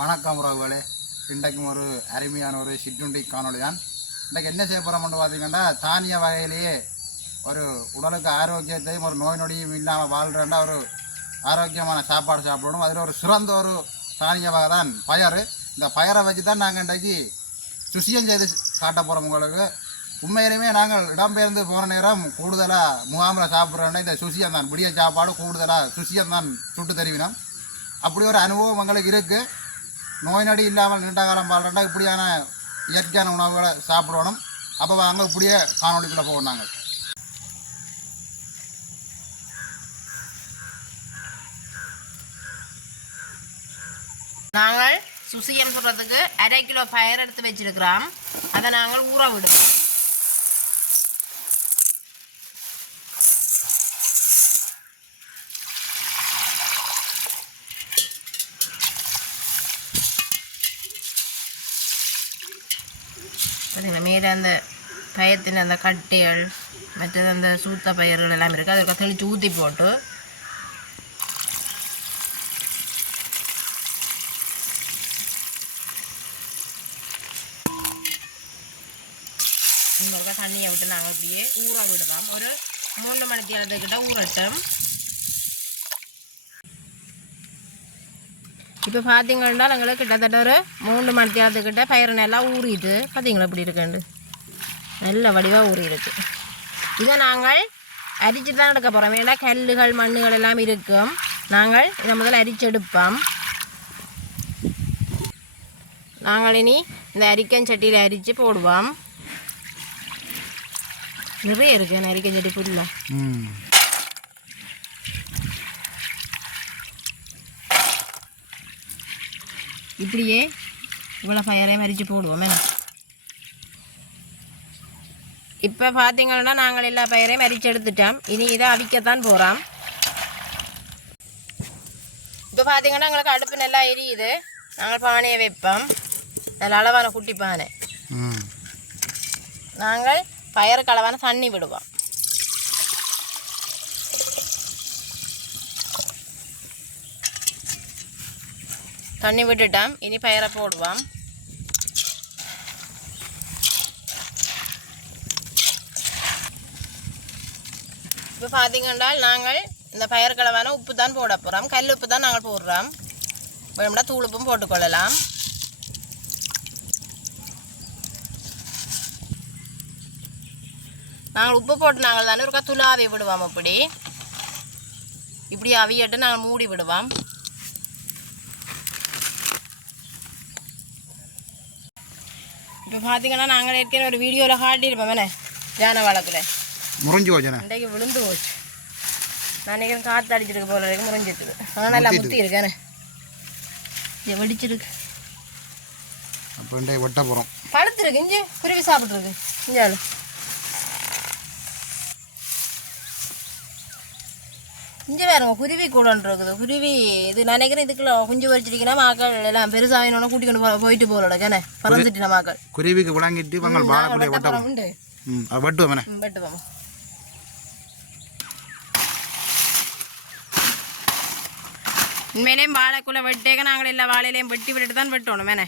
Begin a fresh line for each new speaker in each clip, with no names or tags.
வணக்கம் உறவுகளே. இன்றைக்கும் ஒரு அருமையான ஒரு சிற்றுண்டி காணொலி தான் இன்றைக்கு என்ன செய்ய போகிறோம்னு பார்த்தீங்கன்னா தானிய வகையிலேயே ஒரு உடலுக்கு ஆரோக்கியத்தையும் ஒரு நோய் நொடியும் இல்லாமல் வாழ்கிறேன்னா ஒரு ஆரோக்கியமான சாப்பாடு சாப்பிடணும். அதில் ஒரு சிறந்த ஒரு தானிய வகை தான் பயறு. இந்த பயரை வச்சு தான் நாங்கள் இன்றைக்கு சுசியம் செய்து காட்ட போகிறோம் உங்களுக்கு. உண்மையிலுமே நாங்கள் இடம்பெயர்ந்து போகிற நேரம் கூடுதலாக முகாமில் சாப்பிட்றோன்னா இந்த சுசியம் தான் விடிய சாப்பாடு கூடுதலாக சுசியம் தான் சுட்டு தெரிவினோம். அப்படி ஒரு அனுபவம் எங்களுக்கு இருக்குது நோய் நடி இல்லாமல் நீண்ட காலம் வாழ்றா இப்படியான இயற்கையான உணவுகளை சாப்பிடணும். அப்போ வாங்க இப்படியே காணொலிக்குள்ளே போகணும் நாங்கள்
நாங்கள் சுசியம் சொல்றதுக்கு அரை கிலோ பயர் எடுத்து வச்சிருக்கிறோம். அதை நாங்கள் ஊற விடுவோம். பார்த்தீங்களா மேலே அந்த பயத்தின் அந்த கட்டிகள் மற்றது அந்த சூத்த பயிர்கள் எல்லாம் இருக்குது அதுக்கு தெளித்து ஊற்றி போட்டு இன்னொருக்கா தண்ணியை விட்டு நாங்கள் அப்படியே ஊற விடுவோம் ஒரு மூணு மணி அளவுக்கிட்ட ஊறட்டும் இப்போ பார்த்தீங்கன்னா எங்களுக்கு கிட்டத்தட்ட ஒரு மூணு மணி தேர்த்துக்கிட்ட பயிர் நல்லா ஊறிட்டு பார்த்தீங்களா இப்படி இருக்குண்டு நல்ல வடிவாக ஊறி இருக்கு இதை நாங்கள் அரிச்சு தான் எடுக்க போகிறோம் ஏன்னா கல்லுகள் மண்ணுகள் எல்லாம் இருக்கும் நாங்கள் இதை முதல்ல அரிச்செடுப்போம் நாங்கள் இனி இந்த அரிக்கன் சட்டியில் அரித்து போடுவோம் நிறைய இருக்குது அரிக்கன் சட்டி புல்ல இப்படியே இவ்வளோ ஃபயரையும் மறித்து போடுவோம் என்ன? இப்போ பார்த்தீங்கன்னா நாங்கள் எல்லா பயிரையும் மறித்து எடுத்துட்டோம். இனி இதை அவிக்கத்தான் போகிறோம் இப்போ பார்த்தீங்கன்னா எங்களுக்கு அடுப்பு நல்லா எரியுது. நாங்கள் பானையை வைப்போம். நல்ல அளவான குட்டி பானை. நாங்கள் பயருக்கு அளவான தண்ணி விடுவோம். தண்ணி விட்டுட்டோம் இனி பயிரை போடுவோம். இப்போ பார்த்தீங்கன்னா நாங்கள் இந்த பயிர் கலவான உப்பு தான் போட போகிறோம் கல் உப்பு தான் நாங்கள் போடுறோம். வேணும்னா தூள் உப்பும் போட்டுக்கொள்ளலாம். நாங்கள் உப்பு போட்டு நாங்கள் தானே ஒருக்கா துளாவி விடுவோம் அப்படி. இப்படி அவியட்டு நாங்கள் மூடி விடுவோம். இப்போ பார்த்தீங்கன்னா நாங்கள் ஏற்கனவே ஒரு வீடியோவில் காட்டியிருப்போம் என்ன? ஜான வழக்கில்
முறிஞ்சு போச்சுண்ணே
இன்றைக்கு விழுந்து போச்சு. நான் நினைக்கிறேன் காற்று அடிச்சிருக்கு போல இருக்கு முறிஞ்சிருக்கு ஆனால் நல்லா முத்தி இருக்கேன்னு இது வெடிச்சிருக்கு.
அப்போ இன்றைய வெட்ட போகிறோம்
படுத்துருக்கு இஞ்சி. குருவி சாப்பிட்ருக்கு இஞ்சாலு இஞ்சி வேறுங்க குருவி கூடன்னு இருக்குது. குருவி இது நினைக்கிறேன் இதுக்குள்ள குஞ்சு வச்சிருக்கீங்கன்னா மாக்கள் எல்லாம் பெருசாகினோட கூட்டிக்கொண்டு போ போயிட்டு போகலோட கேனே பறந்துட்டு மாக்கள்.
குருவிக்கு விளங்கிட்டு
உண்டு.
வெட்டுவோம்
ம், வெட்டு போமா உண்மையிலேயும் வாழைக்குள்ள வெட்டேக்க நாங்கள் எல்லா வாழையிலையும் வெட்டி விட்டுட்டு தான் வெட்டணும் மேனே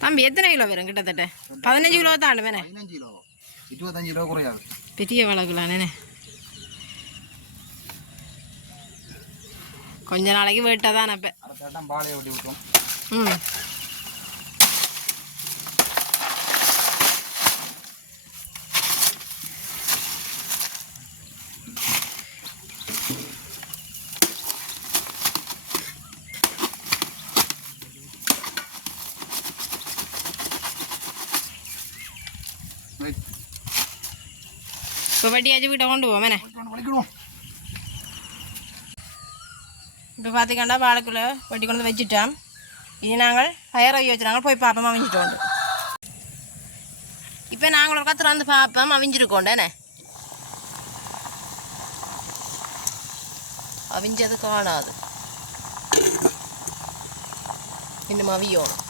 தம்பி எத்தனை கிலோ வரும் கிட்டத்தட்ட? பதினஞ்சு கிலோ தான் வேணே.
பதினஞ்சு கிலோ. இருபத்தஞ்சு கிலோ குறையாது.
பெரிய வளர்க்கலானே கொஞ்ச நாளைக்கு வெட்டாதான் தான் அப்போ
வெட்டி
ம். இப்போ வட்டியாச்சு வீட்டை கொண்டு போவோம் இப்போ பார்த்துக்கண்டா வாழைக்குள்ள வட்டி கொண்டு வச்சுட்டோம் இனி நாங்கள் ஃபயர் ஆகி வச்சுருங்க போய் பார்ப்போம் அவிஞ்சிட்டோண்டு இப்போ நாங்கள் ஒரு கத்திர வந்து பார்ப்போம் தானே அவிஞ்சது காணாது இன்னும் அவியோணும்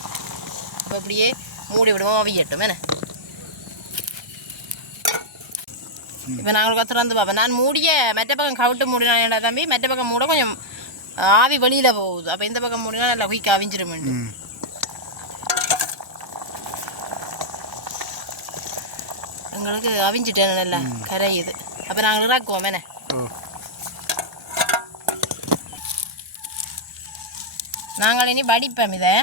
அப்போ இப்படியே மூடி விடுவோம் அவியட்டும் என்ன இப்போ நாங்கள் திறந்து பார்ப்போம் நான் மூடிய மெட்ட பக்கம் கவிட்டு மூடினா தம்பி மெட்ட பக்கம் மூட கொஞ்சம் ஆவி வெளியில் போகுது. அப்போ இந்த பக்கம் மூடினா நல்லா குயிக் அவிஞ்சிரும்
ம்.
எங்களுக்கு அவிஞ்சிட்டேன் நல்லா கரையுது. அப்போ நாங்கள் இறக்குவோம் என்ன?
ஓ.
நாங்கள் இனி வடிப்போம் இதை.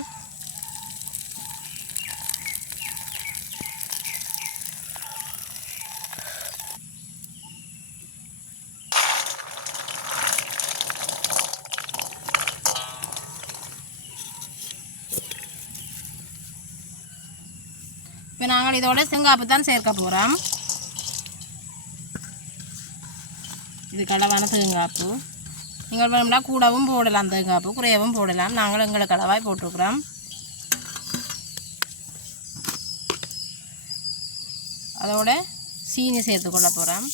இப்போ நாங்கள் இதோட செங்காப்பு தான் சேர்க்க போகிறோம். இது கடவான தேங்காப்பு நீங்கள் வேணும்னா கூடவும் போடலாம் தேங்காப்பு குறையவும் போடலாம். நாங்கள் எங்களை கடவாய் போட்டிருக்கிறோம். அதோட சீனி சேர்த்து கொள்ள போகிறோம்.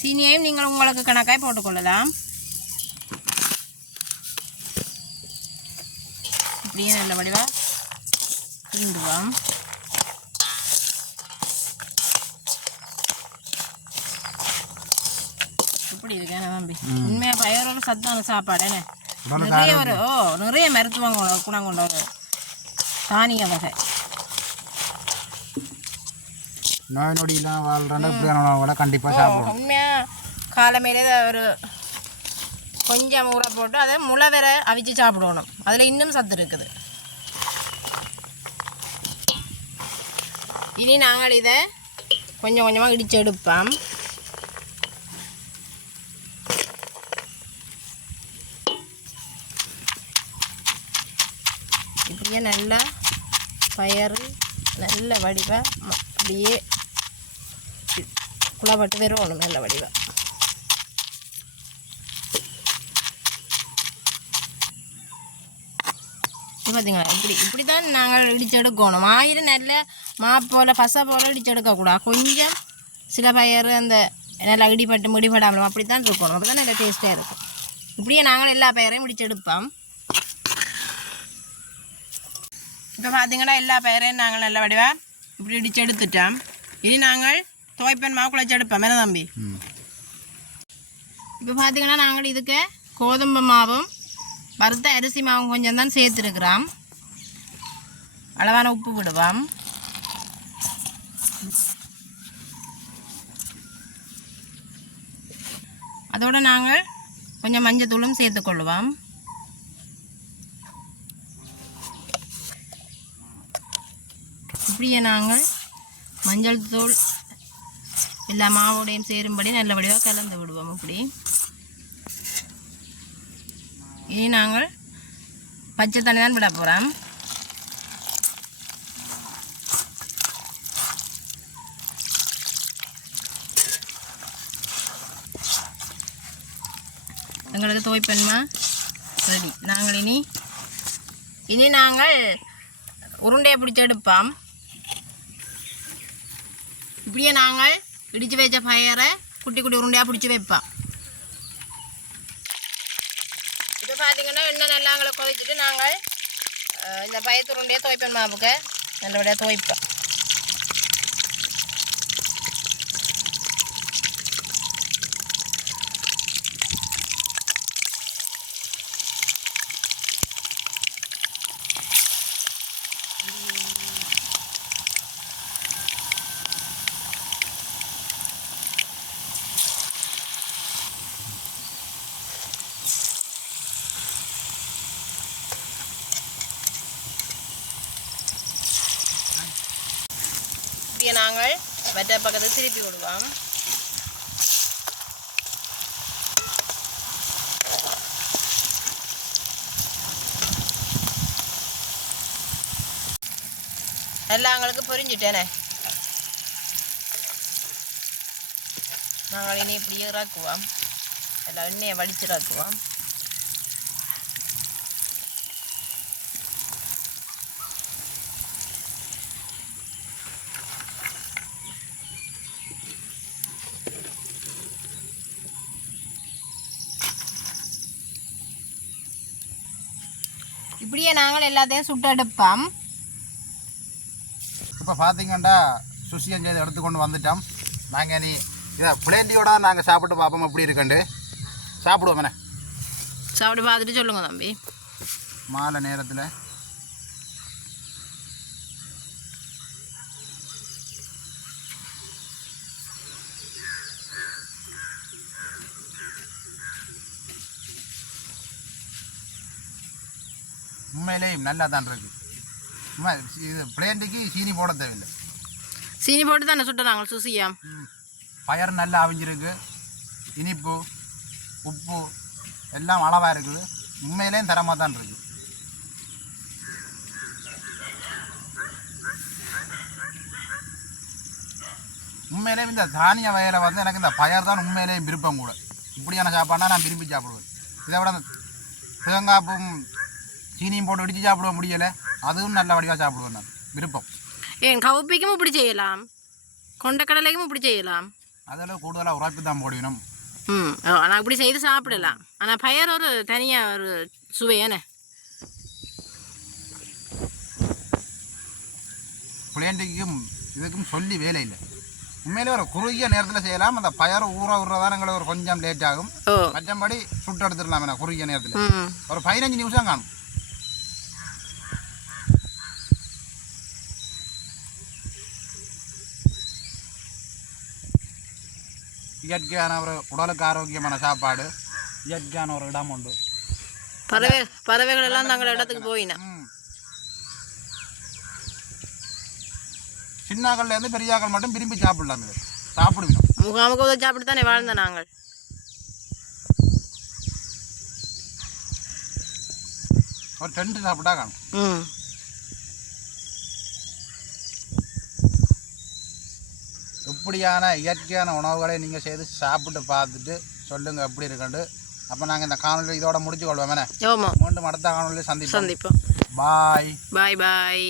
சீனியையும் நீங்கள் உங்களுக்கு கணக்காய் போட்டுக்கொள்ளலாம். இப்படியே நல்ல வடிவாக கிண்டுவோம் இப்படி இருக்கேன் தம்பி. உண்மையாக பயரோட சத்தான சாப்பாடு என்ன? நிறைய ஒரு ஓ நிறைய மருத்துவ குண- குணம் கொண்ட ஒரு தானிய வகை.
நோய் நொடி இல்லாமல் வாழ்கிறோன்னா இப்படியான உணவுகளை கண்டிப்பாக சாப்பிடணும்.
உண்மையாக காலமையிலே ஒரு கொஞ்சம் ஊற போட்டு அதை முளை வேற அவிச்சு சாப்பிடணும். அதில் இன்னும் சத்து இருக்குது. இனி நாங்கள் இதை கொஞ்சம் கொஞ்சமாக இடித்து எடுப்போம். இப்படியே நல்லா பயறு நல்ல வடிவாக அப்படியே குழப்பட்டு வெறும் நல்ல வடிவாக பார்த்தீங்களா இப்படி இப்படி தான் நாங்கள் இடிச்சு எடுக்கணும் ஆயிரம் நல்ல மா போல் பசை போல் இடிச்சு எடுக்கக்கூடாது கொஞ்சம் சில பயிர் அந்த நல்லா இடிப்பட்டு முடிபடாமலும் அப்படி தான் இருக்கணும். அப்போ தான் நல்ல டேஸ்ட்டாக இருக்கும். இப்படியே நாங்கள் எல்லா பயிரையும் இடிச்சு எடுப்போம் இப்போ பார்த்தீங்கன்னா எல்லா பயிரையும் நாங்கள் நல்ல வடிவா இப்படி இடிச்சு எடுத்துட்டோம் இனி நாங்கள் துவைப்பன் மாவு குழைச்சி எடுப்போம். என்ன தம்பி? இப்போ பார்த்தீங்கன்னா நாங்கள் இதுக்கு கோதுமை மாவும் வறுத்த அரிசி மாவும் கொஞ்சம் தான் சேர்த்துருக்குறோம். அளவான உப்பு விடுவோம் அதோடு நாங்கள் கொஞ்சம் மஞ்சத்தூளும் சேர்த்துக்கொள்ளுவோம் இப்படியே நாங்கள் மஞ்சள் தூள் எல்லா மாவோடையும் சேரும்படி நல்லபடியாக கலந்து விடுவோம் இப்படி. இனி நாங்கள் பச்சை தண்ணி தான் விட போகிறோம் எங்களுக்கு துவைப்பெண்மா ரெடி. நாங்கள் இனி இனி நாங்கள் உருண்டையை பிடிச்சி எடுப்போம். இப்படியே நாங்கள் இடித்து வச்ச பயரை குட்டி குட்டி உருண்டையாக பிடிச்சி வைப்போம் இப்போ பார்த்தீங்கன்னா எண்ணெய் வச்சுட்டு நாங்கள் இந்த பயத்து துவைப்பேன் மாவுக்கு நல்லபடியாக துவைப்போம். நாங்கள் மற்ற பக்கத்தை திருப்பி விடுவோம். எல்லாம் எங்களுக்கு பொரிஞ்சிட்டேனே. நாங்கள் இனி இப்படியே இறக்குவோம். எல்லாம் எண்ணெயை வடிச்சு இப்படியே நாங்கள் எல்லாத்தையும் சுட்டு எடுப்போம்.
இப்போ பார்த்தீங்கன்னா சுசியம் செய்து எடுத்துக்கொண்டு வந்துட்டோம். நாங்கள் நீ இதை பிளேண்டியோட நாங்கள் சாப்பிட்டு பார்ப்போம் எப்படி இருக்குண்டு. சாப்பிடுவோம் என்ன
சாப்பிட்டு பார்த்துட்டு சொல்லுங்க தம்பி.
மாலை நேரத்தில் உண்மையிலேயும் நல்லா தான் இருக்கு. உண்மை இது பிளேண்டுக்கு சீனி போட தேவையில்லை.
சீனி போட்டு தானே சுட்ட நாங்கள் சுசியா
பயர் நல்லா அவிஞ்சிருக்கு. இனிப்பு உப்பு எல்லாம் அளவாக இருக்குது. உண்மையிலேயும் தரமாக தான் இருக்குது உண்மையிலேயும் இந்த தானிய வகையில் வந்து எனக்கு இந்த பயர் தான் உண்மையிலேயும் விருப்பம் கூட. இப்படியான சாப்பாடுனா நான் விரும்பி சாப்பிடுவேன். இதை விட தேங்காய்ப்பும் சீனியும் போட்டு இடித்து சாப்பிட முடியலை. அதுவும் நல்ல வடிவாக சாப்பிடுவேன் நான். விருப்பம்.
ஏன் கவுப்பிக்கும் இப்படி செய்யலாம்? கொண்டக்கடலைக்கும் இப்படி செய்யலாம்?
அதில் கூடுதலாக உரைப்பு தான் போடுவினோம்.
ம் ஆனால் இப்படி செய்து சாப்பிடலாம். ஆனால் பயர் ஒரு தனியாக ஒரு சுவையானே
புளியண்டிக்கும் இதுக்கும் சொல்லி வேலை இல்லை. உண்மையிலே ஒரு குறுகிய நேரத்தில் செய்யலாம். அந்த பயறு ஊற விடுறதான எங்களுக்கு ஒரு கொஞ்சம் லேட் ஆகும். மற்றபடி சுட்டு எடுத்துடலாம் குறுகிய நேரத்தில். ஒரு பதினஞ்சு நிமிஷம் காணும். இயற்கையான ஒரு உடலுக்கு ஆரோக்கியமான சாப்பாடு இயற்கையான ஒரு இடம் உண்டு
பறவை பறவைகள் எல்லாம் தங்கள் இடத்துக்கு போயின.
சின்னாக்கள்லேருந்து பெரியாக்கள் மட்டும் விரும்பி சாப்பிடலாம் இது சாப்பிடுவினோம்
முகாமுக்கு உதவி சாப்பிட்டு தானே வாழ்ந்த நாங்கள்
ஒரு டென்ட் சாப்பிட்டா காணும்
ம்
இப்படியான இயற்கையான உணவுகளை நீங்கள் செய்து சாப்பிட்டு பார்த்துட்டு சொல்லுங்கள் எப்படி இருக்குண்டு அப்போ நாங்கள் இந்த காணொலி இதோட முடிச்சு கொள்வோம் மீண்டும் அடுத்த காணொலியில் சந்திப்போம்.
சந்திப்போம்.
பாய்
பாய் பாய்